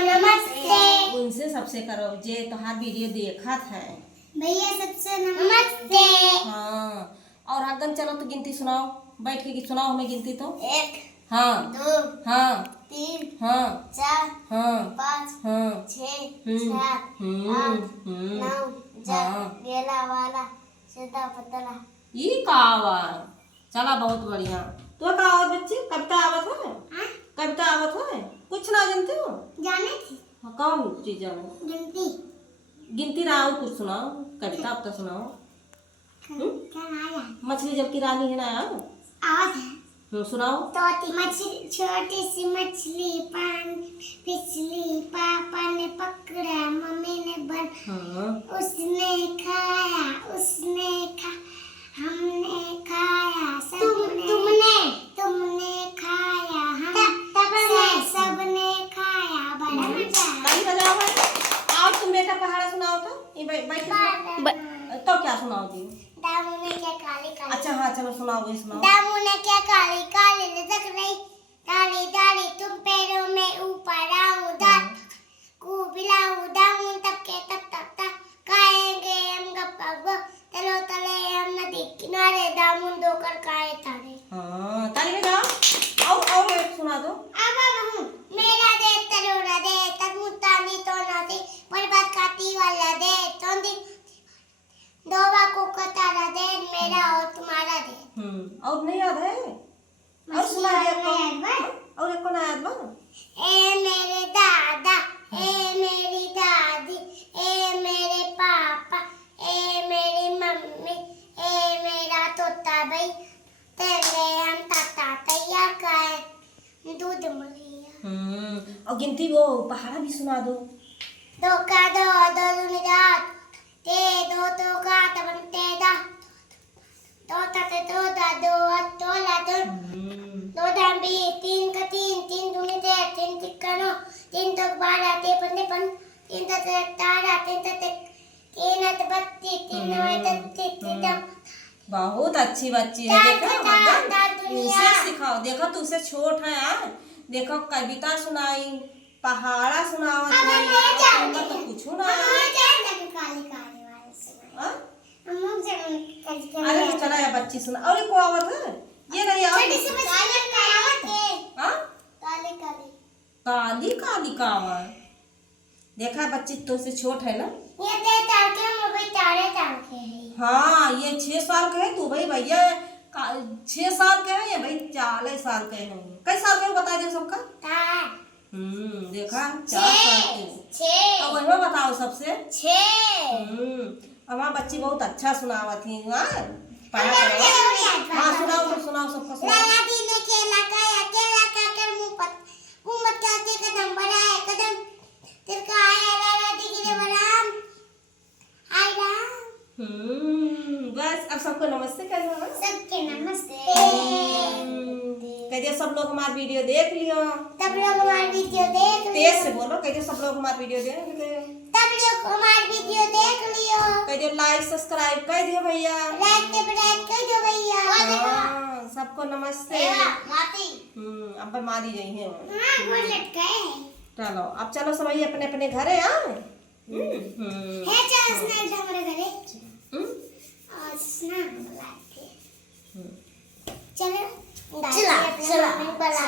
नमस्ते। उनसे सबसे करो जे तोहार वीडियो देखा था। भैया सबसे नमस्ते। हाँ और आगन चलो तो गिनती सुनाओ, बैठ के सुनाओ हमें गिनती तो। 1 हाँ 2 हाँ 3 हाँ 4 हाँ 5 हाँ 6 7 8 9 10 गेला वाला सीधा पतला। ये कावा चला बहुत बढ़िया। तो का आवत बच्चे कविता आवत है? कविता आवत है? कुछ ना जानते हो? जाने थी हाँ, कौन चीज जानो? गिनती गिनती ना और कुछ सुनाओ, कविता अब तो सुनाओ। क्या आया? मछली जब की रानी है ना आवाज है। सुनाओ। तोती मछली, छोटी सी मछली पानी फिसली, पापा ने पकड़ा मम्मी ने बन। हाँ उसने खाया हमने खाया तुमने खाया सबने खाया बड़ा मजा। ताली बजाओ भाई। और तुम बेटा पहाड़ा सुनाओ तो। ये बैठ तो क्या सुनाओगी? दामू ने क्या काली काली। अच्छा हाँ चलो सुनाओ, वही सुनाओ। दामू ने क्या काली काली लटक रही डाली डाली, तुम पैरों में ऊपर आऊं को बिलाऊं दामू तब के तब खाएंगे हम गप्पा चलो तले हम नदी किनारे दामू धोकर खाए तारे। हाँ ताली बजाओ। और एक सुना दो। अब मेरा दे तरोड़ा दे तमुतानी तो ना दे बर्बाद काटी वाला दे तोंदी दोबा को कतारा दे मेरा और तुम्हारा दे। और नहीं याद है? और सुना दे और एक को ना याद बा? ए मेरे दादा ए मेरी दादी ए मेरे पापा ए मेरी मम्मी ए मेरा तोता भाई तेरे हम ताता तैया का दूध मलिया। और गिनती वो पहाड़ा भी सुना दो। दो का दो दो दुनिया ते दो तो का बनते दा दो ताते दो दा दो ला दो दांबी तीन का तीन दुनी ते तीन तिक्कनो तीन तो बारा ते पन्ने पन तीन ते तारा तीन ते तीन ते बत्ती तीन ते तीन। बहुत अच्छी बच्ची है। देखो उसे सिखाओ। देखो तू से छोट है यार। देखो कविता सुनाई, पहाड़ा सुनाओ तो कुछ ना। अरे तो चला या बच्ची सुना। और एक को आवत है ये नहीं काली काली का आवाज। देखा बच्ची तो से छोट है ना। ये ते ताके मोबाइल तारे है। हाँ ये 6 साल के है तू भाई भैया 6 साल के है ये भाई 40 साल के है। कई साल के बता दे सबका। देखा 4 साल के। अब वही बताओ सबसे 6। हमारा बच्ची बहुत अच्छा सुनावत थी। हाँ सुनाओ सबका सुनाओ। लालादी ने केला खाकर मुंह मत के कदम बढ़ाए कदम तिरका आया लालादी के बराम हाय राम। बस अब सबको नमस्ते कर दो। सबके नमस्ते। कहिए सब लोग हमारा वीडियो देख लियो। तब लोग हमारा वीडियो देख लियो। तेज से बोलो। कहिए सब लोग हमारा वीडियो देख लियो। तब लोग हमारा वीडियो देख लियो। कहिए लाइक सब्सक्राइब कर दियो भैया। लाइक कर दो भैया। हाँ सबको नमस्ते। माती अब मारी गई है। हां वो लटकाए। चलो अब चलो सभी अपने अपने घर है। है चल स्नैक हमारे घरे। स्नैक बुला के चलो चला